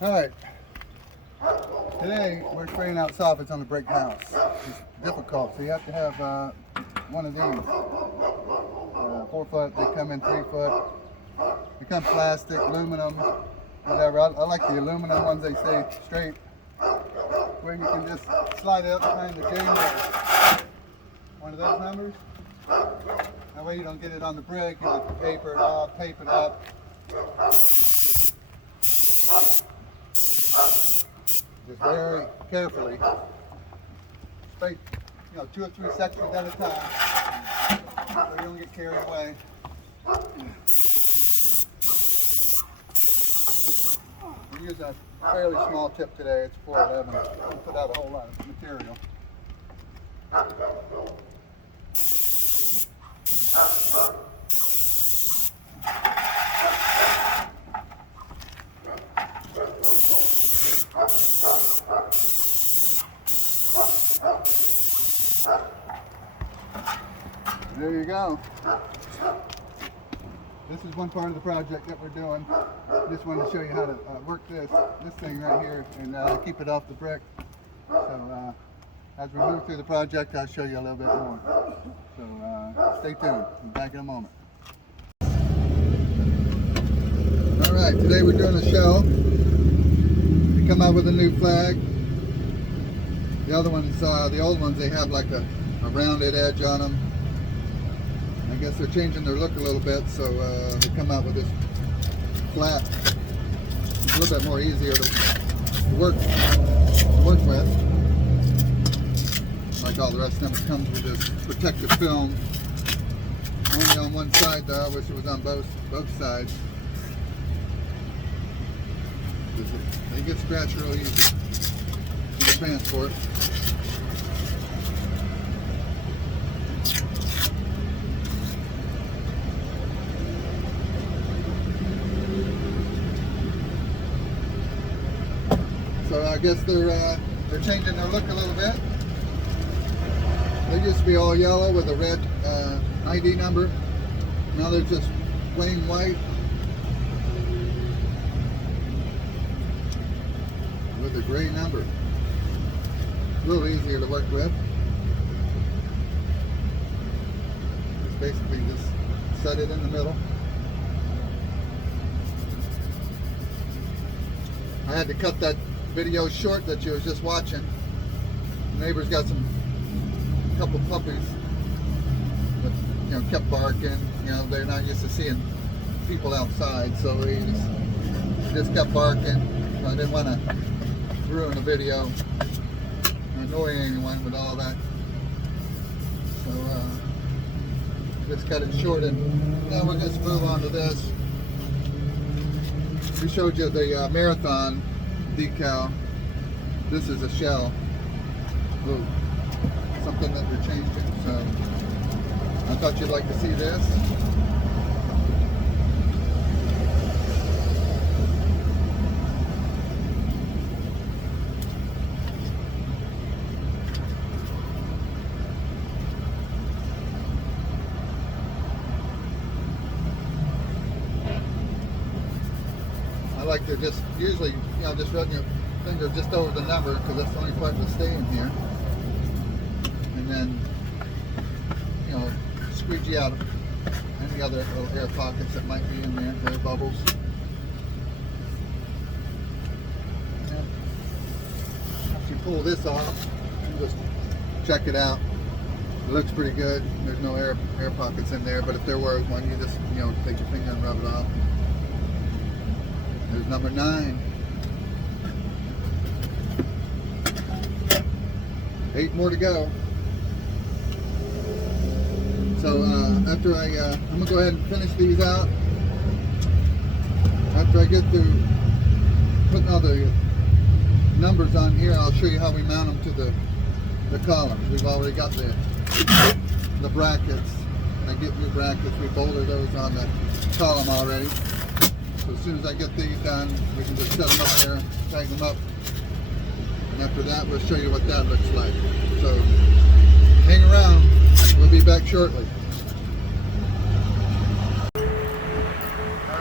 Alright, today we're spraying out soffits on the brick house. It's difficult, so you have to have one of these. 4 foot, they come in 3 foot. They come plastic, aluminum, whatever. I like the aluminum ones, they stay straight. Where you can just slide it up behind the chamber. One of those numbers. That way you don't get it on the brick, you have to paper it off, tape it up. Just very carefully, spray, 2 or 3 sections at a time, so you don't get carried away. We use a fairly small tip today, it's 411. Don't put out a whole lot of material. There you go. This is one part of the project that we're doing. Just wanted to show you how to work this thing right here and keep it off the brick. So as we move through the project, I'll show you a little bit more. So stay tuned. I'll be back in a moment. All right, today we're doing a shell. We come out with a new flag. The other ones, the old ones, they have like a rounded edge on them. I guess they're changing their look a little bit, so they come out with this flat. It's a little bit more easier to work with. Like all the rest of them, it comes with this protective film. Only on one side though, I wish it was on both sides. They get scratched real easy. The transport. So I guess they're changing their look a little bit. They used to be all yellow with a red ID number. Now they're just plain white with a gray number. A little easier to work with. Just basically just set it in the middle. I had to cut that video short that you was just watching. The neighbor's got a couple puppies that kept barking. They're not used to seeing people outside, so they just kept barking. So I didn't want to ruin the video, annoy anyone with all that. So just cut it short, and now we're just move on to this. We showed you the marathon decal. This is a shell. Ooh, something that we're changing. So I thought you'd like to see this. I like to just usually, just run your finger just over the number because that's the only part that's staying here. And then, squeegee out any other little air pockets that might be in there, air bubbles. And if you pull this off, just check it out. It looks pretty good. There's no air pockets in there, but if there were one, you just, take your finger and rub it off. There's number 9. 8 more to go. So after I'm gonna go ahead and finish these out. After I get through putting all the numbers on here, I'll show you how we mount them to the columns. We've already got the brackets. And I get new brackets. We bolted those on the column already. So as soon as I get these done, we can just set them up there, tag them up. And after that, we'll show you what that looks like. So hang around. We'll be back shortly. All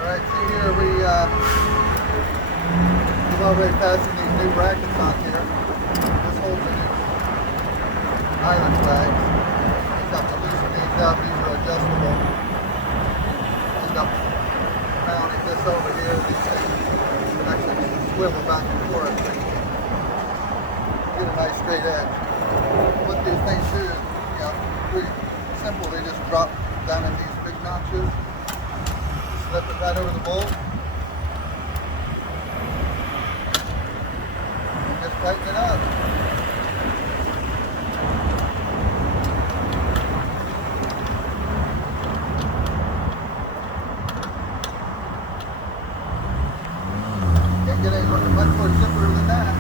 right, see here we already passing these new brackets on here. This holds the new island flags. Just have to loosen these up. These are adjustable. End up mounting this over here. These things actually swivel back and forth. Get a nice straight edge. What these things do, pretty simple. They just drop down in these big notches. Slip it right over the bolt. And just tighten it up. Can't get any much more simpler than that.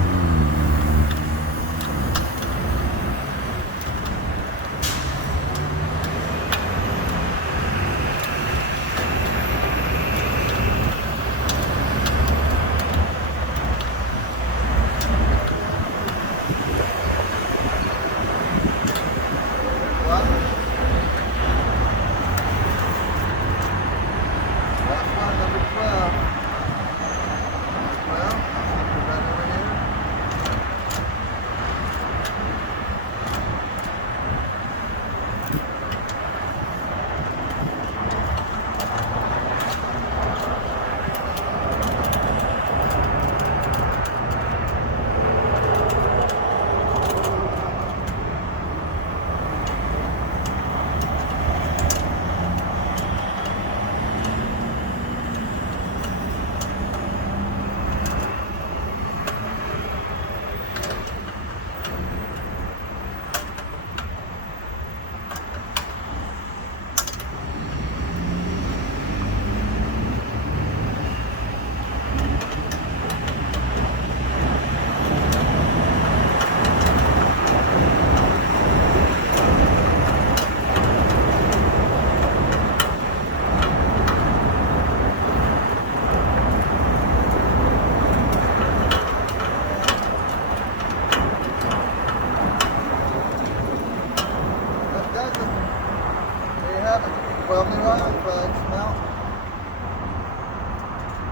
Well, new island flags mount.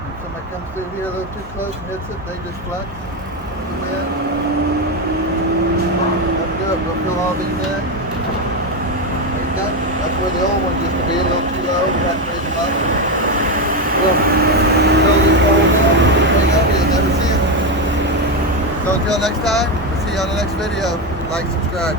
If somebody comes through here a little too close and hits it, they just flex with the wind. That's good. We'll fill all these in. That's where the old ones used to be, a little too low. We had to raise them up. We'll fill these holes in. Bring up, you'll never see it. So until next time, we'll see you on the next video. Like, subscribe.